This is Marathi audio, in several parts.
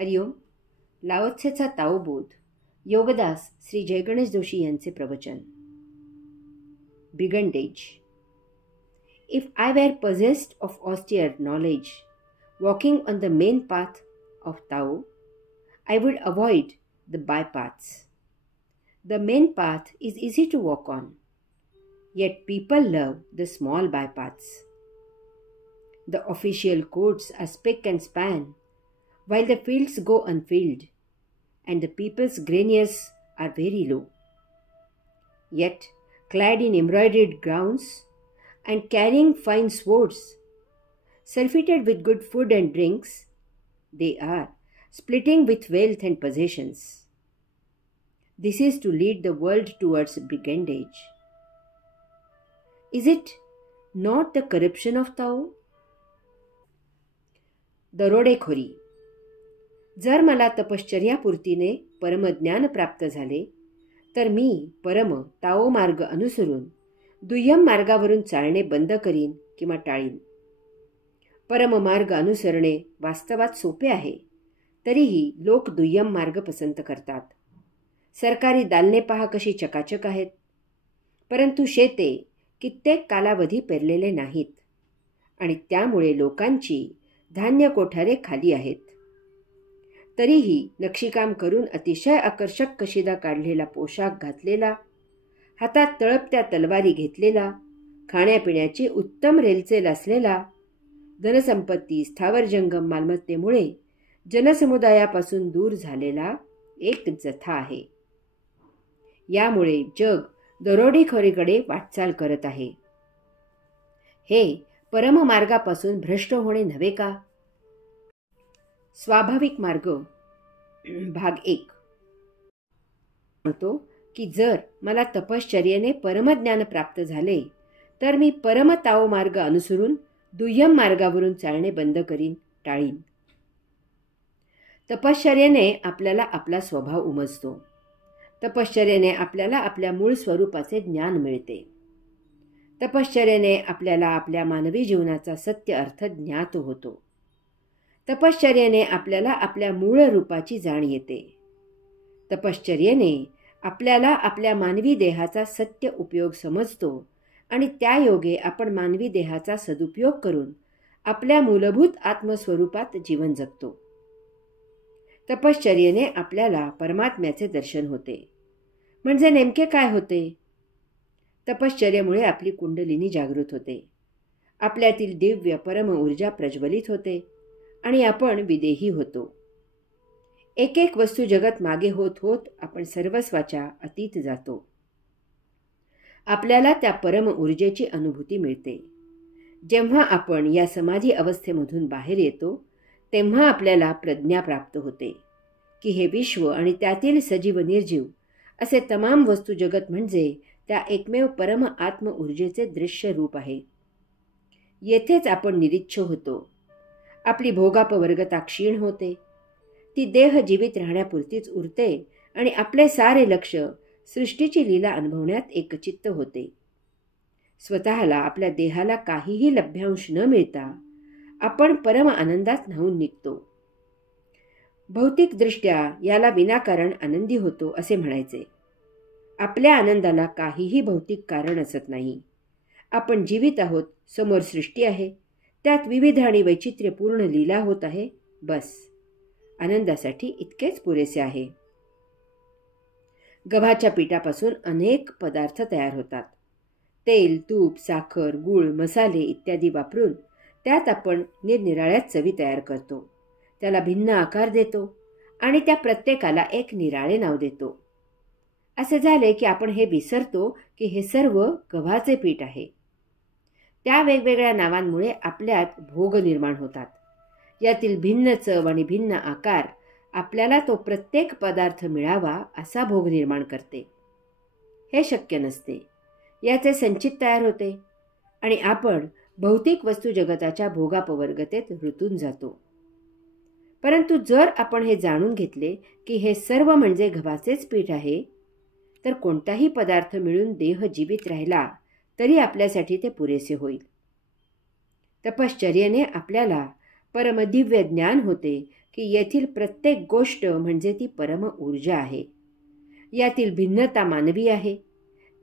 हरिओम. लाओत्सेचा ताओबोध. योगदास श्री जयगणेश जोशी यांचे प्रवचन. ब्रिगंडेज. If I were possessed of austere knowledge, walking on the main path of Tao, I would avoid the bypaths. The main path is easy to walk on, yet people love the small bypaths. The official courts are spick and span, while the fields go unfilled, and the people's granaries are very low. Yet, clad in embroidered gowns, and carrying fine swords, surfeited with good food and drinks, they are splitting with wealth and possessions. This is to lead the world towards brigandage. Is it not the corruption of Tao? दरोडेखोरी. जर मला तपश्चर्यापूर्तीने परमज्ञान प्राप्त झाले तर मी परम ताओ मार्ग अनुसरून दुय्यम मार्गावरून चालणे बंद करीन किंवा टाळीन. परममार्ग अनुसरणे वास्तवात सोपे आहे, तरीही लोक दुय्यम मार्ग पसंत करतात. सरकारी दालने पहा कशी चकाचक आहेत, परंतु शेते कित्येक कालावधी पेरलेले नाहीत आणि त्यामुळे लोकांची धान्य कोठारे खाली आहेत. तरीही नक्षीकाम करून अतिशय आकर्षक कशिदा काढलेला पोशाख घातलेला, हातात तळपत्या तलवारी घेतलेला, खाण्यापिण्याची उत्तम रेलचेल असलेला, धनसंपत्ती स्थावर जंगम मालमत्तेमुळे जनसमुदायापासून दूर झालेला एक जथा आहे. यामुळे जग दरोडेखोरीकडे वाटचाल करत आहे. हे परममार्गापासून भ्रष्ट होणे नव्हे का? स्वाभाविक मार्ग भाग 1 म्हणतो की जर मला तपश्चर्येने परमज्ञान प्राप्त झाले तर मी परम ताओ मार्ग अनुसरून दुय्यम मार्गावरून चालणे बंद करीन, टाळीन. तपश्चर्येने आपल्याला आपला स्वभाव उमजतो. तपश्चर्येने आपल्याला आपल्या मूळ स्वरूपाचे ज्ञान मिळते. तपश्चर्येने आपल्याला आपल्या मानवी जीवनाचा सत्य अर्थ ज्ञात होतो. तपश्चर्येने आपल्याला आपल्या मूळ रूपाची जाण येते. तपश्चर्येने आपल्याला आपल्या मानवी देहाचा सत्य उपयोग समजतो आणि त्या योगे आपण मानवी देहाचा सदुपयोग करून आपल्या मूलभूत आत्मस्वरूपात जीवन जगतो. तपश्चर्येने आपल्याला परमात्म्याचे दर्शन होते. म्हणजे नेमके काय होते? तपश्चर्येमुळे आपली कुंडलिनी जागृत होते. आपल्यातील दिव्य परम ऊर्जा प्रज्वलित होते आणि आपण विदेही होतो. एक एक वस्तू जगत मागे होत होत आपण सर्वस्वाच्या अतीत जातो. आपल्याला त्या परम ऊर्जेची अनुभूती मिळते. जेव्हा आपण या समाधी अवस्थेमधून बाहेर येतो तेव्हा आपल्याला प्रज्ञा प्राप्त होते की हे विश्व आणि त्यातील सजीव निर्जीव असे तमाम वस्तू जगत म्हणजे त्या एकमेव परम आत्म ऊर्जेचे दृश्य रूप आहे. येथेच आपण निरीच्छ होतो. आपली भोगापवर्गता क्षीण होते. ती देह जीवित राहण्यापुरतीच उरते आणि आपले सारे लक्ष सृष्टीची लीला अनुभवण्यात एकचित्त होते. स्वतःला आपल्या देहाला काहीही लभ्यांश न मिळता आपण परम आनंदात न्हाऊन निघतो. भौतिकदृष्ट्या याला विनाकारण आनंदी होतो असे म्हणायचे. आपल्या आनंदाला काहीही भौतिक कारण असत नाही. आपण जीवित आहोत, समोर सृष्टी आहे, त्यात विविध आणि वैचित्र्यपूर्ण लीला होत आहे, बस. आनंदासाठी इतकेच पुरेसे आहे. गव्हाच्या पिठापासून अनेक पदार्थ तयार होतात. तेल, तूप, साखर, गूळ, मसाले इत्यादी वापरून त्यात आपण निरनिराळ्या चवी तयार करतो. त्याला भिन्न आकार देतो आणि त्या प्रत्येकाला एक निराळे नाव देतो. असे झाले की आपण हे विसरतो की हे सर्व गव्हाचे पीठ आहे. त्या वेगवेगळ्या नावांमुळे आपल्यात भोग निर्माण होतात. यातील भिन्न चव आणि भिन्न आकार आपल्याला तो प्रत्येक पदार्थ मिळावा असा भोग निर्माण करते. हे शक्य नसते. याचे संचित तयार होते आणि आपण भौतिक वस्तू जगताच्या भोगापवर्गतेत रुतून जातो. परंतु जर आपण हे जाणून घेतले की हे सर्व म्हणजे गव्हाचेच पीठ आहे तर कोणताही पदार्थ मिळून देह जीवित राहिला तरी आपल्यासाठी ते पुरेसे होईल. तपश्चर्येने आपल्याला परमदिव्य ज्ञान होते की येथील प्रत्येक गोष्ट म्हणजे ती परम ऊर्जा आहे. यातील भिन्नता मानवी आहे.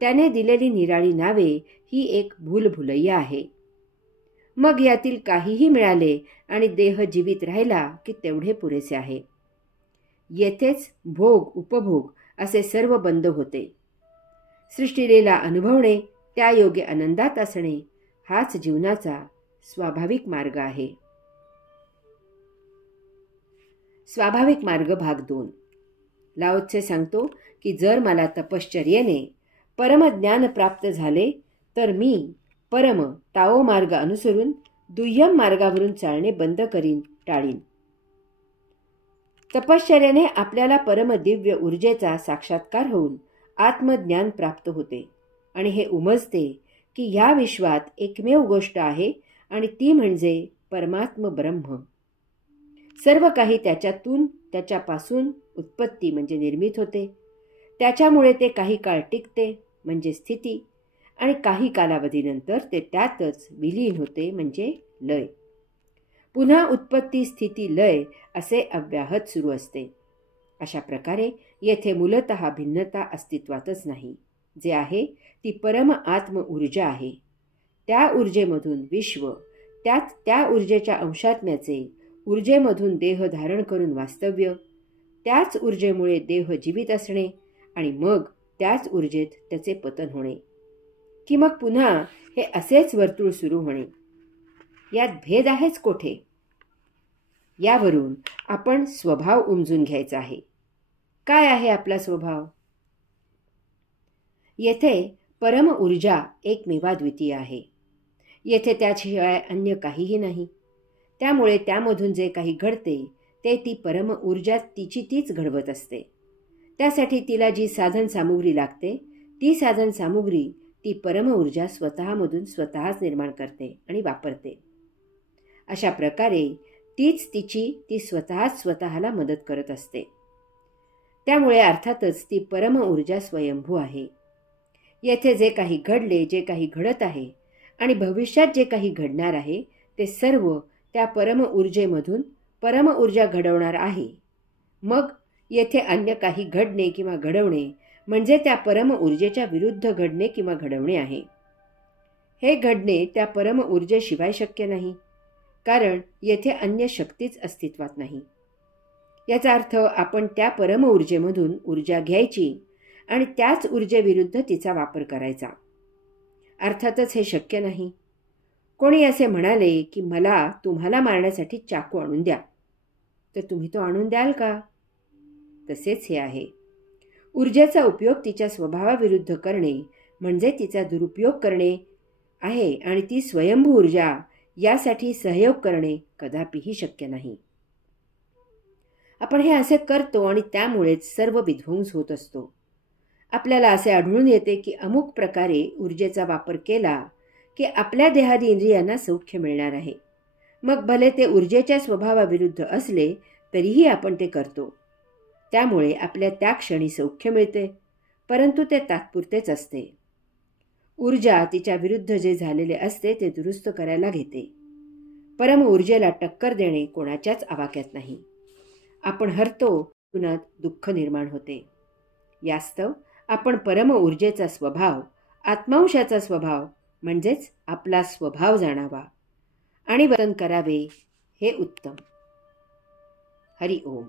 त्याने दिलेली निराळी नावे ही एक भूलभुलैया आहे. मग यातील काहीही मिळाले आणि देह जीवित राहिला की तेवढे पुरेसे आहे. येथेच भोग उपभोग असे सर्व बंद होते. सृष्टीलीला अनुभवणे, त्या योगे आनंदात असणे हाच जीवनाचा स्वाभाविक मार्ग आहे. स्वाभाविक मार्ग भाग 2. लाओ त्से सांगतो की जर मला तपश्चर्येने परमज्ञान प्राप्त झाले तर मी परम ताओ मार्ग अनुसरून दुय्यम मार्गावरून चालणे बंद करीन, टाळीन. तपश्चर्याने आपल्याला परमदिव्य ऊर्जेचा साक्षात्कार होऊन आत्मज्ञान प्राप्त होते आणि हे उमजते की ह्या विश्वात एकमेव गोष्ट आहे आणि ती म्हणजे परमात्म ब्रह्म. सर्व काही त्याच्यातून, त्याच्यापासून उत्पत्ती म्हणजे निर्मित होते. त्याच्यामुळे ते काही काळ टिकते म्हणजे स्थिती आणि काही कालावधीनंतर ते त्यातच विलीन होते म्हणजे लय. पुन्हा उत्पत्ती, स्थिती, लय असे अव्याहत सुरू असते. अशा प्रकारे येथे मूलतः भिन्नता अस्तित्वातच नाही. जे आहे ती परम आत्म ऊर्जा आहे. त्या ऊर्जेमधून विश्व, त्यात त्या ऊर्जेच्या अंशात्म्याचे ऊर्जेमधून देह धारण करून वास्तव्य, त्याच ऊर्जेमुळे देह जीवित असणे आणि मग त्याच ऊर्जेत त्याचे पतन होणे, की मग पुन्हा हे असेच वर्तुळ सुरू होणे. यात भेद आहेच कोठे? यावरून आपण स्वभाव उमजून घ्यायचा आहे. काय आहे आपला स्वभाव? येथे परम ऊर्जा एकमेवाद्वितीय आहे. येथे त्याशिवाय अन्य काहीही नाही. त्यामुळे त्यामधून जे काही घडते ते ती परम ऊर्जा तिची तीच घडवत असते. त्यासाठी तिला जी साधन सामुग्री लागते ती साधन सामुग्री ती परम ऊर्जा स्वतःमधून स्वतःच निर्माण करते आणि वापरते. अशा प्रकारे तीच ती स्वतःच स्वतःला मदत करत असते. त्यामुळे अर्थातच ती परम ऊर्जा स्वयंभू आहे. येथे जे काही घडले, जे काही घडत आहे आणि भविष्यात जे काही घडणार आहे ते सर्व त्या परम ऊर्जेमधून परम ऊर्जा घडवणार आहे. मग येथे अन्य काही घडणे किंवा घडवणे म्हणजे त्या परम ऊर्जेच्या विरुद्ध घडणे किंवा घडवणे आहे. हे घडणे त्या परम ऊर्जेशिवाय शक्य नाही, कारण येथे अन्य शक्तीच अस्तित्वात नाही. याचा अर्थ आपण त्या परम ऊर्जेमधून ऊर्जा घ्यायची आणि त्याच ऊर्जेविरुद्ध तिचा वापर करायचा. अर्थातच हे शक्य नाही. कोणी असे म्हणाले की मला तुम्हाला मारण्यासाठी चाकू आणून द्या, तर तुम्ही तो आणून द्याल का? तसेच हे आहे. ऊर्जेचा उपयोग तिच्या स्वभावाविरुद्ध करणे म्हणजे तिचा दुरुपयोग करणे आहे आणि ती स्वयंभू ऊर्जा यासाठी सहयोग करणे कदापिही शक्य नाही. आपण हे असे करतो आणि त्यामुळेच सर्व विध्वंस होत असतो. आपल्याला असे आढळून येते की अमुक प्रकारे ऊर्जेचा वापर केला की आपल्या देहादी इंद्रियांना सौख्य मिळणार आहे. मग भले ते ऊर्जेच्या स्वभावाविरुद्ध असले तरीही आपण ते करतो. त्यामुळे आपल्या त्या क्षणी सौख्य मिळते, परंतु ते तात्पुरतेच असते. ऊर्जा तिच्या विरुद्ध जे झालेले असते ते दुरुस्त करायला घेते. परम ऊर्जेला टक्कर देणे कोणाच्याच आवाक्यात नाही. आपण हरतो, पुन्हा दुःख निर्माण होते. यास्तव आपण परम ऊर्जेचा स्वभाव, आत्मांशाचा स्वभाव म्हणजेच आपला स्वभाव जाणावा आणि वर्तन करावे हे उत्तम. हरि ओम.